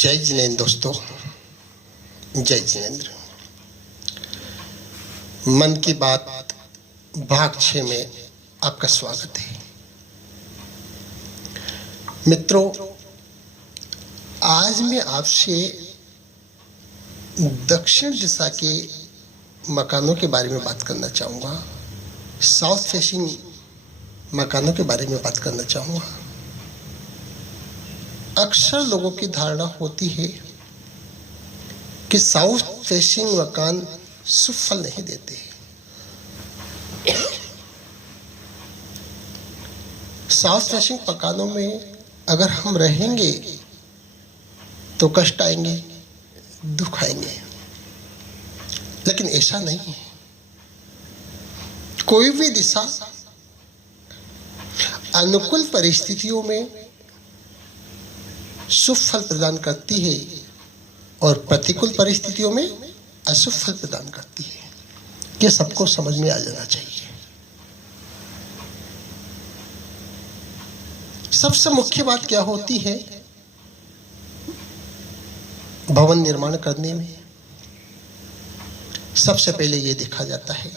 जय जिनेंद्र दोस्तों, जय जिनेंद्र। मन की बात भाग 6 में आपका स्वागत है। मित्रों, आज मैं आपसे दक्षिण दिशा के मकानों के बारे में बात करना चाहूँगा। साउथ फेसिंग मकानों के बारे में बात करना चाहूँगा। अक्सर लोगों की धारणा होती है कि साउथ फेसिंग मकान शुभ फल नहीं देते। साउथ फेसिंग मकानों में अगर हम रहेंगे तो कष्ट आएंगे, दुख आएंगे, लेकिन ऐसा नहीं है। कोई भी दिशा अनुकूल परिस्थितियों में शुभ फल प्रदान करती है और प्रतिकूल परिस्थितियों में अशुभ फल प्रदान करती है। ये सबको समझ में आ जाना चाहिए। सबसे मुख्य बात क्या होती है भवन निर्माण करने में? सबसे पहले ये देखा जाता है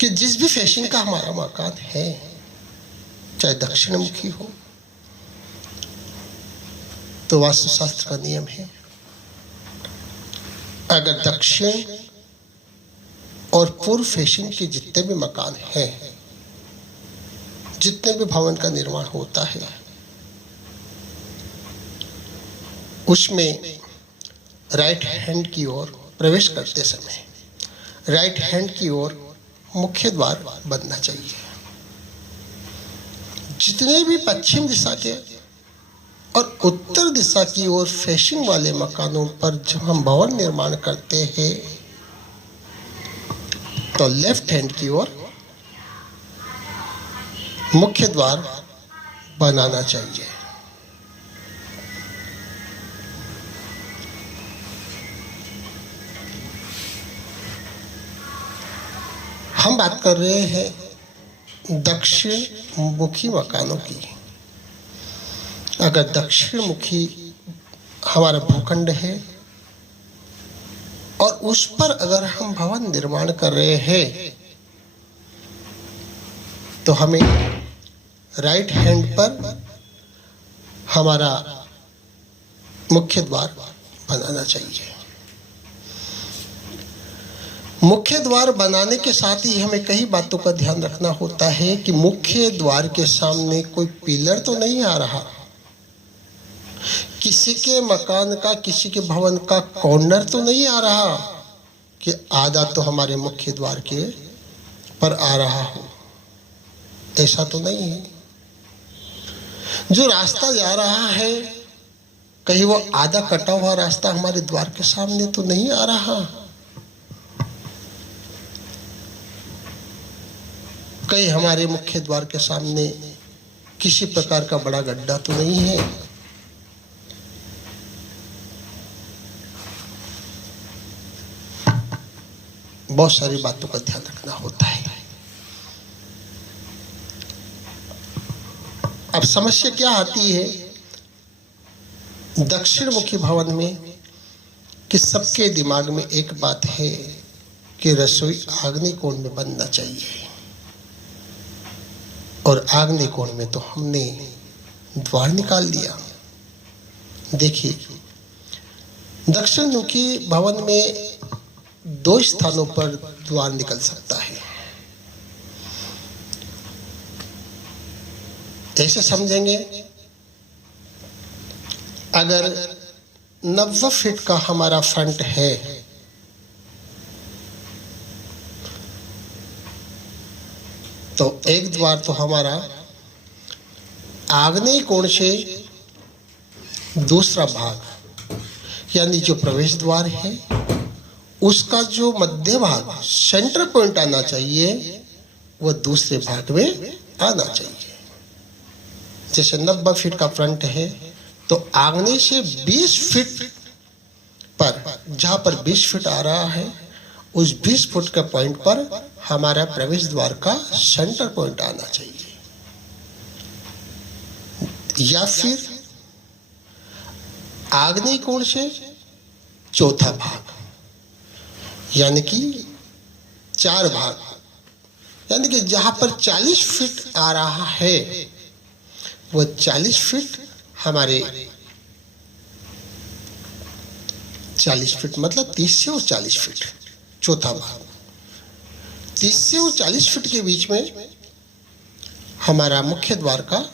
कि जिस भी फेसिंग का हमारा मकान है, चाहे दक्षिण मुखी हो, तो वास्तुशास्त्र का नियम है, अगर दक्षिण और पूर्व फेसिंग के जितने भी मकान हैं, जितने भी भवन का निर्माण होता है, उसमें राइट हैंड की ओर प्रवेश करते समय राइट हैंड की ओर मुख्य द्वार बनना चाहिए। जितने भी पश्चिम दिशा के और उत्तर दिशा की ओर फेसिंग वाले मकानों पर जब हम भवन निर्माण करते हैं तो लेफ्ट हैंड की ओर मुख्य द्वार बनाना चाहिए। हम बात कर रहे हैं दक्षिण मुखी मकानों की। अगर दक्षिण मुखी हमारा भूखंड है और उस पर अगर हम भवन निर्माण कर रहे हैं तो हमें राइट हैंड पर हमारा मुख्य द्वार बनाना चाहिए। मुख्य द्वार बनाने के साथ ही हमें कई बातों का ध्यान रखना होता है कि मुख्य द्वार के सामने कोई पिलर तो नहीं आ रहा, किसी के मकान का, किसी के भवन का कॉर्नर तो नहीं आ रहा कि आधा तो हमारे मुख्य द्वार के पर आ रहा हो। ऐसा तो नहीं है। जो रास्ता जा रहा है, कहीं वो आधा कटा हुआ रास्ता हमारे द्वार के सामने तो नहीं आ रहा। कहीं हमारे मुख्य द्वार के सामने किसी प्रकार का बड़ा गड्ढा तो नहीं है। बहुत सारी बातों का ध्यान रखना होता है। अब समस्या क्या आती है दक्षिण मुखी भवन में कि सबके दिमाग में एक बात है कि रसोई आग्नेय कोण में बनना चाहिए, और आग्नेय कोण में तो हमने द्वार निकाल दिया। देखिए, दक्षिण मुखी भवन में 2 स्थानों पर द्वार निकल सकता है। ऐसे समझेंगे, अगर 90 फीट का हमारा फ्रंट है तो एक द्वार तो हमारा आग्नेय कोण से दूसरा भाग यानी जो प्रवेश द्वार है उसका जो मध्य भाग, सेंटर पॉइंट आना चाहिए, वह दूसरे भाग में आना चाहिए। जैसे 90 फीट का फ्रंट है तो आग्नेय से 20 फीट पर, जहां पर 20 फीट आ रहा है, उस 20 फुट के पॉइंट पर हमारा प्रवेश द्वार का सेंटर पॉइंट आना चाहिए। या फिर आग्नेय कोण से चौथा भाग, यानी कि 4 भाग, यानी कि जहां पर 40 फीट आ रहा है वो 40 फीट हमारे 40 फीट मतलब 30 से और 40 फीट चौथा भाग, 30 से और 40 फीट के बीच में हमारा मुख्य द्वार का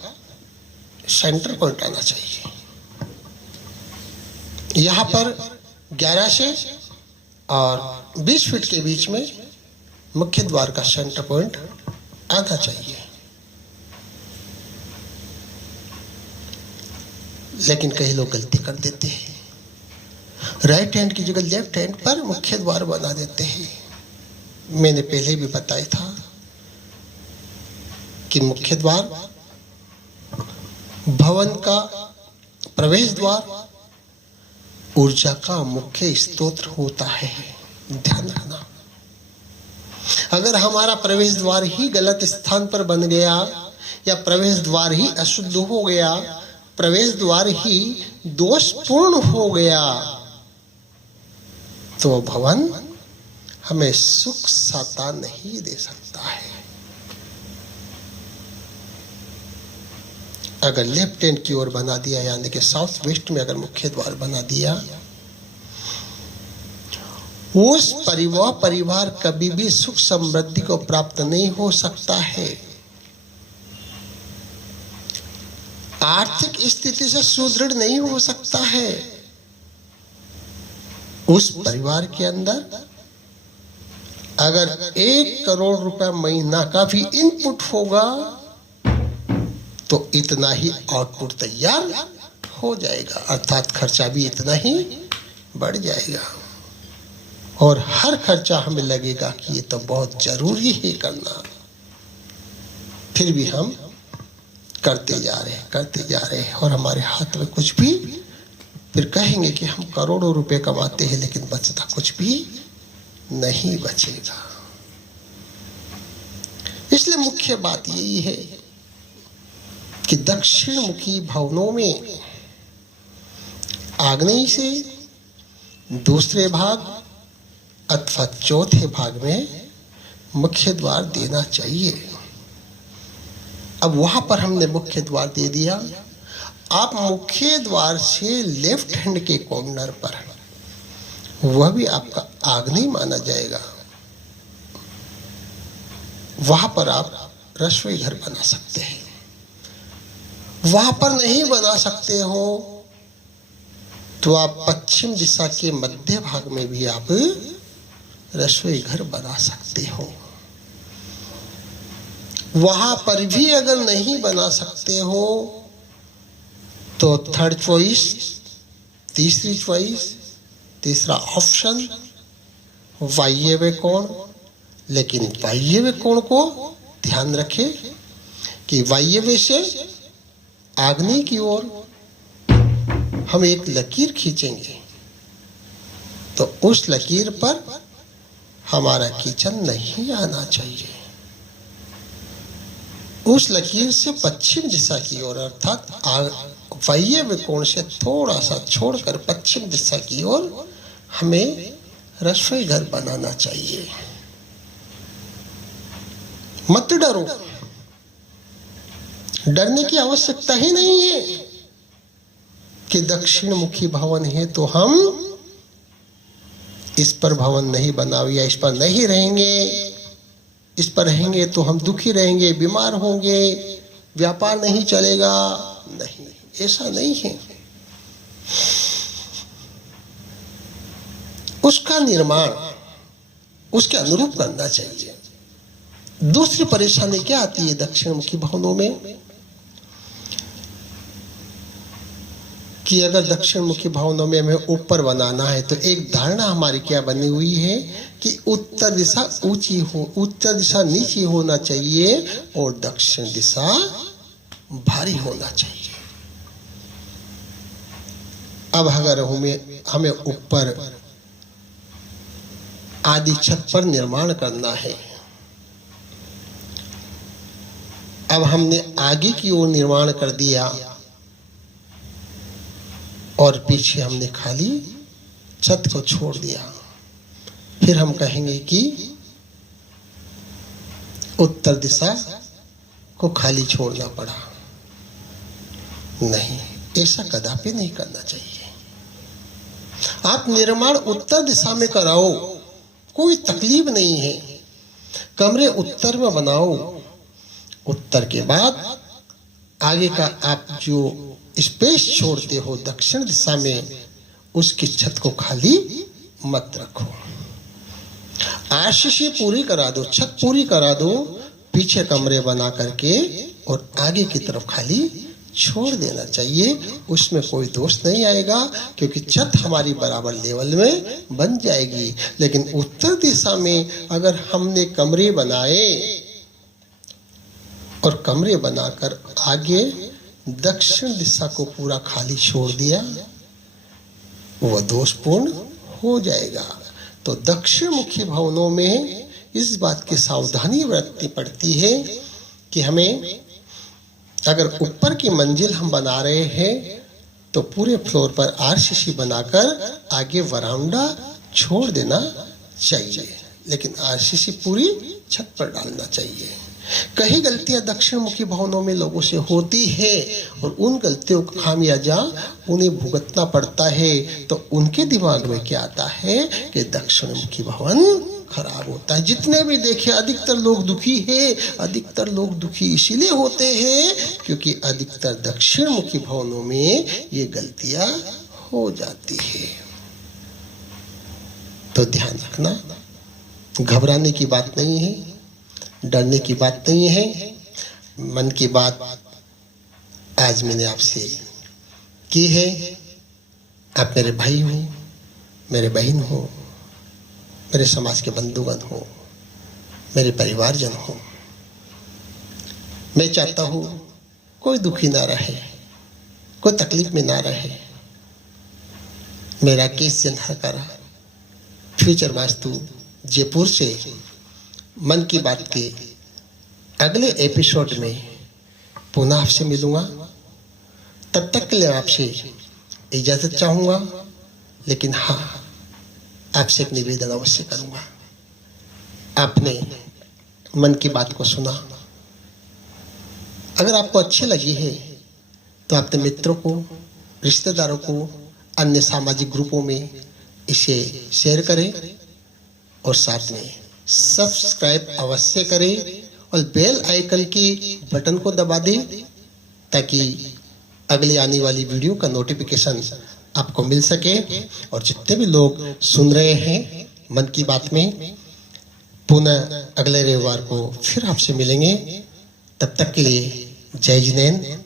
सेंटर पॉइंट आना चाहिए। यहां पर 11 से और 20 फीट के बीच में मुख्य द्वार का सेंटर पॉइंट आना चाहिए। लेकिन कई लोग गलती कर देते हैं, राइट हैंड की जगह लेफ्ट हैंड पर मुख्य द्वार बना देते हैं। मैंने पहले भी बताया था कि मुख्य द्वार भवन का प्रवेश द्वार ऊर्जा का मुख्य स्रोत होता है, ध्यान रखना। अगर हमारा प्रवेश द्वार ही गलत स्थान पर बन गया या प्रवेश द्वार ही अशुद्ध हो गया, प्रवेश द्वार ही दोषपूर्ण हो गया, तो भवन हमें सुख साता नहीं दे सकता है। अगर लेफ्ट हैंड की ओर बना दिया, यानी कि साउथ वेस्ट में अगर मुख्य द्वार बना दिया, उस परिवार कभी भी सुख समृद्धि को प्राप्त नहीं हो सकता है। आर्थिक स्थिति से सुदृढ़ नहीं हो सकता है। उस परिवार के अंदर अगर 1 करोड़ रुपए महीना का भी इनपुट होगा तो इतना ही आउटपुट तैयार हो जाएगा, अर्थात खर्चा भी इतना ही बढ़ जाएगा। और हर खर्चा हमें लगेगा कि ये तो बहुत जरूरी है करना, फिर भी हम करते जा रहे हैं और हमारे हाथ में कुछ भी, फिर कहेंगे कि हम करोड़ों रुपए कमाते हैं लेकिन बचता कुछ भी नहीं बचेगा। इसलिए मुख्य बात यही है कि दक्षिण मुखी भवनों में आग्नेय से दूसरे भाग अथवा चौथे भाग में मुख्य द्वार देना चाहिए। अब वहां पर हमने मुख्य द्वार दे दिया। आप मुख्य द्वार से लेफ्ट हैंड के कॉर्नर पर, वह भी आपका आग्नेय माना जाएगा, वहां पर आप रसोई घर बना सकते हैं। वहां पर नहीं बना सकते हो तो आप पश्चिम दिशा के मध्य भाग में भी आप रसोई घर बना सकते हो। वहां पर भी अगर नहीं बना सकते हो तो थर्ड चॉइस, तीसरी चॉइस, तीसरा ऑप्शन वायव्य कोण। लेकिन वायव्य कोण को ध्यान रखें कि वायव्य से आग्नेय की ओर हम एक लकीर खींचेंगे तो उस लकीर पर हमारा किचन नहीं आना चाहिए। उस लकीर से पश्चिम दिशा की ओर, अर्थात वायव्य कोण से थोड़ा सा छोड़कर पश्चिम दिशा की ओर हमें रसोई घर बनाना चाहिए। मत डरो, डरने की आवश्यकता ही नहीं है कि दक्षिण मुखी भवन है तो हम इस पर भवन नहीं बनाओ या इस पर नहीं रहेंगे, इस पर रहेंगे तो हम दुखी रहेंगे, बीमार होंगे, व्यापार नहीं चलेगा। नहीं, ऐसा नहीं है। उसका निर्माण उसके अनुरूप करना चाहिए। दूसरी परेशानी क्या आती है दक्षिण मुखी भवनों में कि अगर दक्षिण मुखी भवनों में हमें ऊपर बनाना है तो एक धारणा हमारी क्या बनी हुई है कि उत्तर दिशा ऊंची हो, उत्तर दिशा नीची होना चाहिए और दक्षिण दिशा भारी होना चाहिए। अब अगर हमें ऊपर आदि छत पर निर्माण करना है, अब हमने आगे की ओर निर्माण कर दिया और पीछे हमने खाली छत को छोड़ दिया, फिर हम कहेंगे कि उत्तर दिशा को खाली छोड़ना पड़ा। नहीं, ऐसा कदापि नहीं करना चाहिए। आप निर्माण उत्तर दिशा में कराओ, कोई तकलीफ नहीं है। कमरे उत्तर में बनाओ, उत्तर के बाद आगे का आप जो स्पेस छोड़ते हो दक्षिण दिशा में, उसकी छत को खाली मत रखो। आशीषी पूरी करा दो, छत पूरी करा दो, पीछे कमरे बना करके और आगे की तरफ खाली छोड़ देना चाहिए। उसमें कोई दोष नहीं आएगा, क्योंकि छत हमारी बराबर लेवल में बन जाएगी। लेकिन उत्तर दिशा में अगर हमने कमरे बनाए और कमरे बनाकर आगे दक्षिण दिशा को पूरा खाली छोड़ दिया, वह दोषपूर्ण हो जाएगा। तो दक्षिण मुखी भवनों में इस बात की सावधानी बरतनी पड़ती है कि हमें अगर ऊपर की मंजिल हम बना रहे हैं तो पूरे फ्लोर पर आरसीसी बनाकर आगे वरांडा छोड़ देना चाहिए, लेकिन आरसीसी पूरी छत पर डालना चाहिए। कई गलतियां दक्षिण मुखी भवनों में लोगों से होती है और उन गलतियों का खामियाजा उन्हें भुगतना पड़ता है। तो उनके दिमाग में क्या आता है कि दक्षिण मुखी भवन खराब होता है। जितने भी देखे अधिकतर लोग दुखी है। अधिकतर लोग दुखी इसीलिए होते हैं क्योंकि अधिकतर दक्षिण मुखी भवनों में ये गलतियां हो जाती है। तो ध्यान रखना, घबराने की बात नहीं है, डरने की बात नहीं है। मन की बात आज मैंने आपसे की है। आप मेरे भाई हो, मेरे बहन हो, मेरे समाज के बंधुगण हो, मेरे परिवारजन हो। मैं चाहता हूँ कोई दुखी ना रहे, कोई तकलीफ में ना रहे। मेरा केस जनहर करा फ्यूचर वास्तु जयपुर से मन की बात के अगले एपिसोड में पुनः आपसे मिलूंगा। तब तक के लिए आपसे इजाजत चाहूंगा, लेकिन हाँ, आपसे एक निवेदन अवश्य करूंगा। आपने मन की बात को सुना, अगर आपको अच्छी लगी है तो अपने मित्रों को, रिश्तेदारों को, अन्य सामाजिक ग्रुपों में इसे शेयर करें और साथ में सब्सक्राइब अवश्य करें और बेल आइकन की बटन को दबा दें ताकि अगली आने वाली वीडियो का नोटिफिकेशन आपको मिल सके। और जितने भी लोग सुन रहे हैं मन की बात में, पुनः अगले रविवार को फिर आपसे मिलेंगे। तब तक के लिए जय जिनेंद्र,